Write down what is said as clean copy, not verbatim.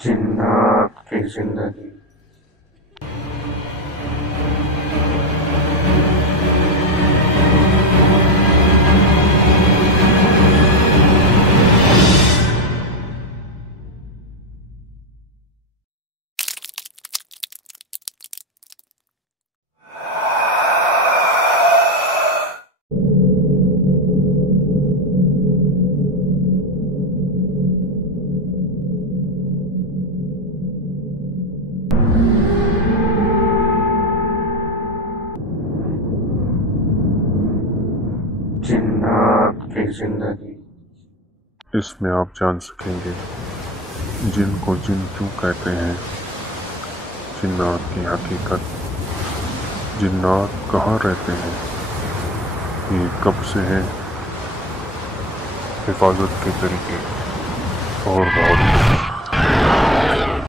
जिन्नात की जिंदगी। जिन्नात की जिंदगी। इसमें आप जान सकेंगे जिन को जिन क्यों कहते हैं, जिन्नात की हकीकत, जिन्नात कहाँ रहते हैं, ये कब से हैं, हिफाजत के तरीके और बहुत